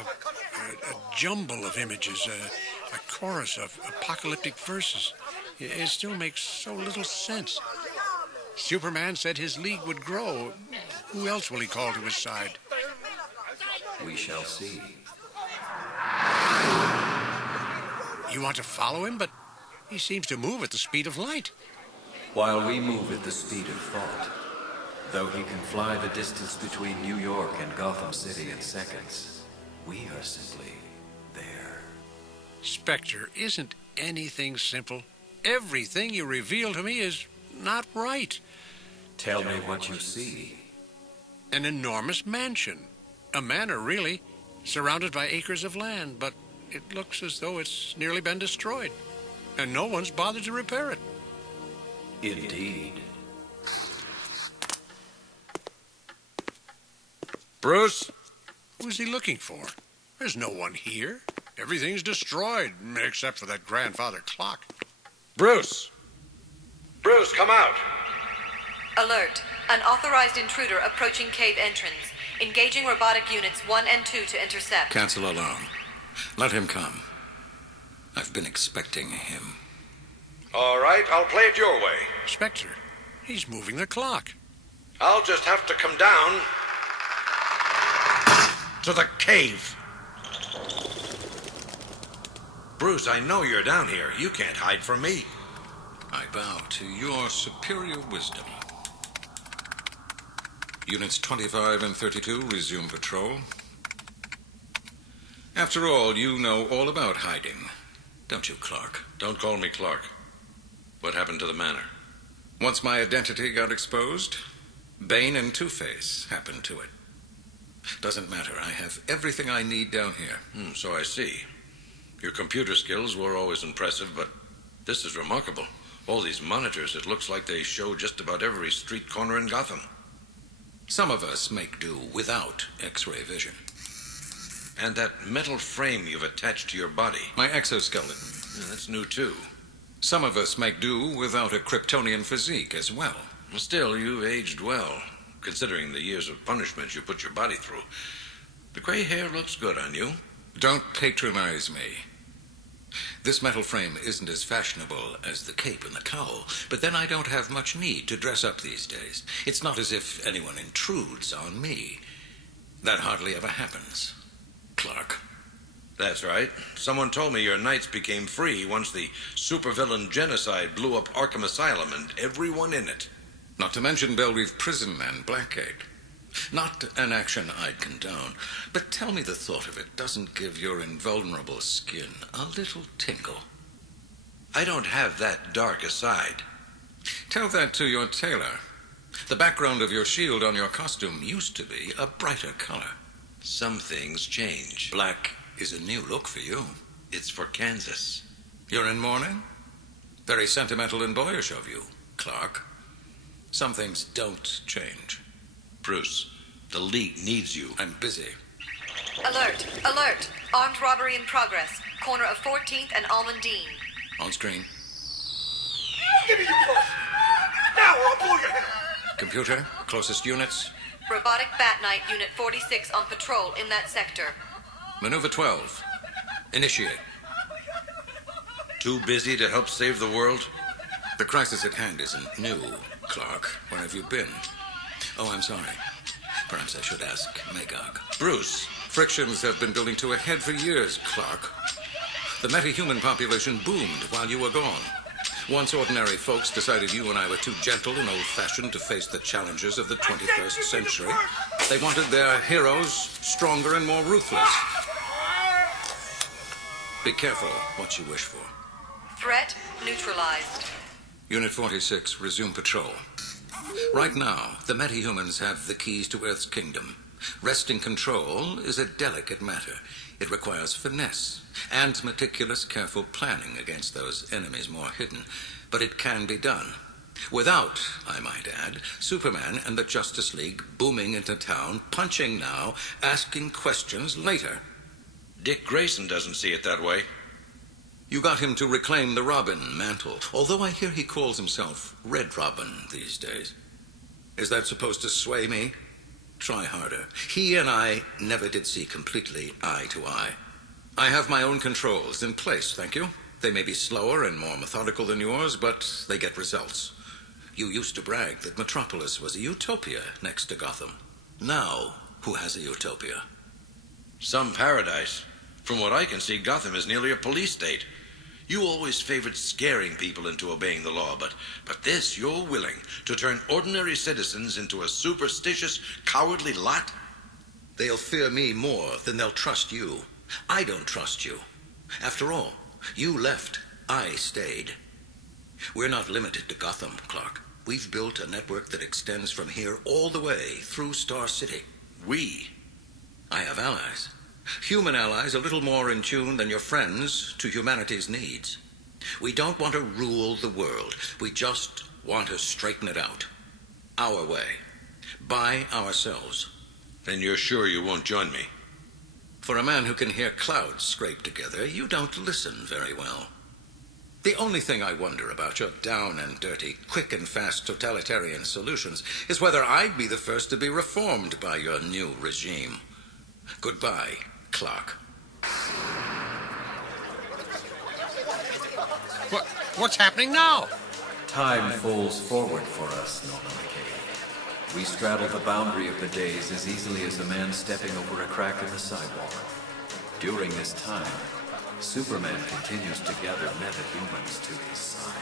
a jumble of images, a chorus of apocalyptic verses. It still makes so little sense. Superman said his league would grow. Who else will he call to his side? We shall see. You want to follow him, but he seems to move at the speed of light. While we move at the speed of thought, though he can fly the distance between New York and Gotham City in seconds, we are simply there. Spectre, isn't anything simple? Everything you reveal to me is not right. Tell me what you see. An enormous mansion. A manor, really, surrounded by acres of land, but it looks as though it's nearly been destroyed, and no one's bothered to repair it. Indeed. Bruce? Who's he looking for? There's no one here. Everything's destroyed, except for that grandfather clock. Bruce! Bruce, come out! Alert. Unauthorized intruder approaching cave entrance. Engaging robotic units 1 and 2 to intercept. Cancel alarm. Let him come. I've been expecting him. All right, I'll play it your way. Spectre, he's moving the clock. I'll just have to come down to the cave. Bruce, I know you're down here. You can't hide from me. I bow to your superior wisdom. Units 25 and 32 resume patrol. After all, you know all about hiding, don't you, Clark? Don't call me Clark. What happened to the manor? Once my identity got exposed, Bane and Two-Face happened to it. Doesn't matter. I have everything I need down here. So I see. Your computer skills were always impressive, but this is remarkable. All these monitors, it looks like they show just about every street corner in Gotham. Some of us make do without X-ray vision. And that metal frame you've attached to your body. My exoskeleton. That's new, too. Some of us make do without a Kryptonian physique as well. Still, you've aged well, considering the years of punishment you put your body through. The gray hair looks good on you. Don't patronize me. This metal frame isn't as fashionable as the cape and the cowl, but then I don't have much need to dress up these days. It's not as if anyone intrudes on me. That hardly ever happens, Clark. That's right. Someone told me your nights became free once the supervillain genocide blew up Arkham Asylum and everyone in it. Not to mention Bellreef Prison and Blackgate. Not an action I'd condone, but tell me the thought of it doesn't give your invulnerable skin a little tingle. I don't have that dark a side. Tell that to your tailor. The background of your shield on your costume used to be a brighter color. Some things change. Black is a new look for you. It's for Kansas. You're in mourning? Very sentimental and boyish of you, Clark. Some things don't change. Bruce, the League needs you. I'm busy. Alert. Alert. Armed robbery in progress. Corner of 14th and Almondine. On screen. Give me your phone! Now or I'll pull your hair! Computer, closest units. Robotic Bat Knight Unit 46 on patrol in that sector. Maneuver 12. Initiate. Too busy to help save the world? The crisis at hand isn't new, Clark. Where have you been? Oh, I'm sorry. Perhaps I should ask Magog. Bruce. Frictions have been building to a head for years, Clark. The metahuman population boomed while you were gone. Once ordinary folks decided you and I were too gentle and old-fashioned to face the challenges of the 21st century. They wanted their heroes stronger and more ruthless. Be careful what you wish for. Threat neutralized. Unit 46, resume patrol. Right now, the metahumans have the keys to Earth's kingdom. Wresting control is a delicate matter. It requires finesse and meticulous, careful planning against those enemies more hidden. But it can be done. Without, I might add, Superman and the Justice League booming into town, punching now, asking questions later. Dick Grayson doesn't see it that way. You got him to reclaim the Robin mantle, although I hear he calls himself Red Robin these days. Is that supposed to sway me? Try harder. He and I never did see completely eye to eye. I have my own controls in place, thank you. They may be slower and more methodical than yours, but they get results. You used to brag that Metropolis was a utopia next to Gotham. Now, who has a utopia? Some paradise. From what I can see, Gotham is nearly a police state. You always favored scaring people into obeying the law, but this, you're willing to turn ordinary citizens into a superstitious, cowardly lot? They'll fear me more than they'll trust you. I don't trust you. After all, you left, I stayed. We're not limited to Gotham, Clark. We've built a network that extends from here all the way through Star City. We? I have allies. Human allies a little more in tune than your friends to humanity's needs. We don't want to rule the world. We just want to straighten it out. Our way. By ourselves. Then you're sure you won't join me? For a man who can hear clouds scrape together, you don't listen very well. The only thing I wonder about your down and dirty, quick and fast totalitarian solutions is whether I'd be the first to be reformed by your new regime. Goodbye, Clark. What's happening now? Time falls forward for us, Norman McCabe. We straddle the boundary of the days as easily as a man stepping over a crack in the sidewalk. During this time, Superman continues to gather metahumans to his side.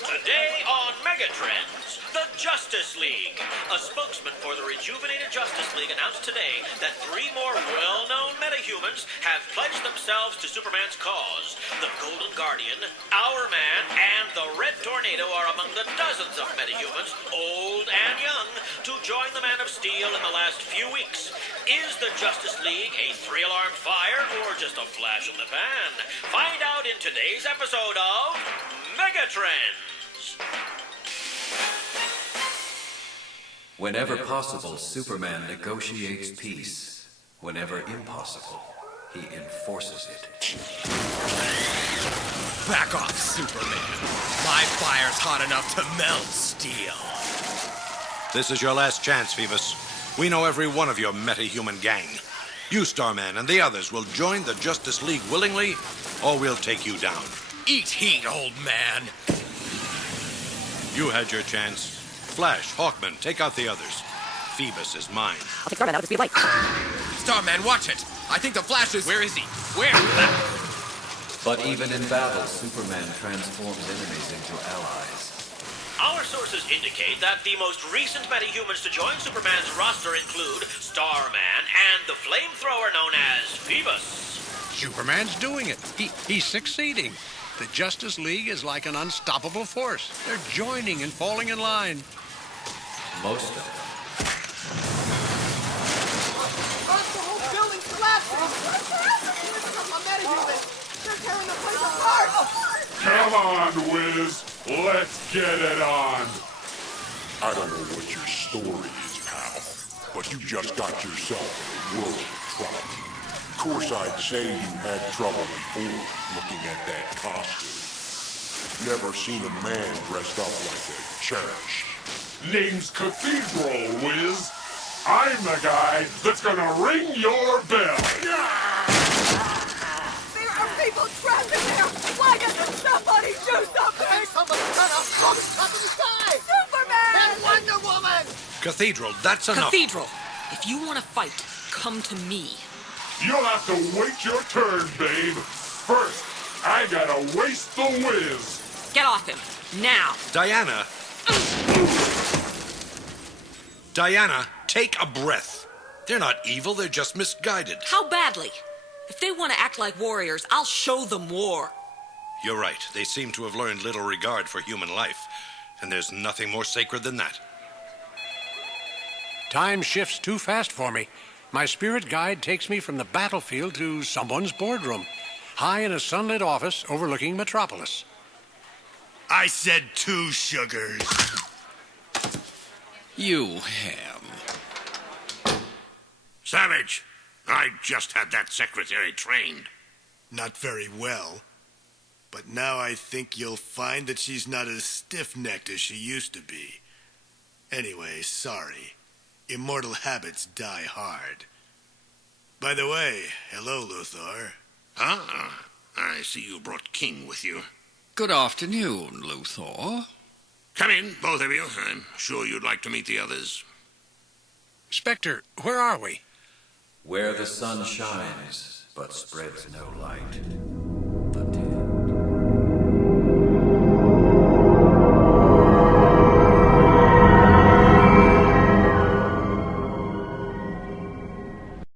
Today on Megatrends, the Justice League. A spokesman for the rejuvenated Justice League announced today that 3 more well-known metahumans have pledged themselves to Superman's cause. The Golden Guardian, Our Man, and the Red Tornado are among the dozens of metahumans, old and young, to join the Man of Steel in the last few weeks. Is the Justice League a 3-alarm fire or just a flash in the pan? Find out in today's episode of Megatrends. Whenever possible, Superman negotiates peace. Whenever impossible, he enforces it. Back off, Superman. My fire's hot enough to melt steel. This is your last chance, Phoebus. We know every one of your metahuman gang. You, Starman, and the others will join the Justice League willingly, or we'll take you down. Eat heat, old man. You had your chance. Flash, Hawkman, take out the others. Phoebus is mine. I'll take Starman out at the speed of light. Starman, watch it. I think the Flash is... Where is he? Where? But even in battle, Superman transforms enemies into allies. Our sources indicate that the most recent metahumans to join Superman's roster include Starman and the flamethrower known as Phoebus. Superman's doing it. He's succeeding. The Justice League is like an unstoppable force. They're joining and falling in line. Most of them. The whole building's collapsing! I'm metahuman! They're tearing the place apart! Come on, Wiz. Let's get it on. I don't know what your story is, pal, but you just got yourself in a world of trouble. Of course, I'd say you had trouble before looking at that costume. Never seen a man dressed up like a church. Name's Cathedral, Wiz. I'm the guy that's gonna ring your bell. There are people trapped in there! Why doesn't somebody do something? Somebody's gonna look up in the sky! Superman! And Wonder Woman! Cathedral, that's enough. Cathedral, if you want to fight, come to me. You'll have to wait your turn, babe. First, I gotta waste the Wiz. Get off him, now. Diana. Diana, take a breath. They're not evil, they're just misguided. How badly? If they want to act like warriors, I'll show them war. You're right. They seem to have learned little regard for human life. And there's nothing more sacred than that. Time shifts too fast for me. My spirit guide takes me from the battlefield to someone's boardroom, high in a sunlit office overlooking Metropolis. I said 2 sugars. You ham. Savage, I just had that secretary trained. Not very well. But now I think you'll find that she's not as stiff-necked as she used to be. Anyway, sorry. Immortal habits die hard. By the way, hello, Luthor. Ah, I see you brought King with you. Good afternoon, Luthor. Come in, both of you. I'm sure you'd like to meet the others. Spectre, where are we? Where the sun shines, but spreads no light.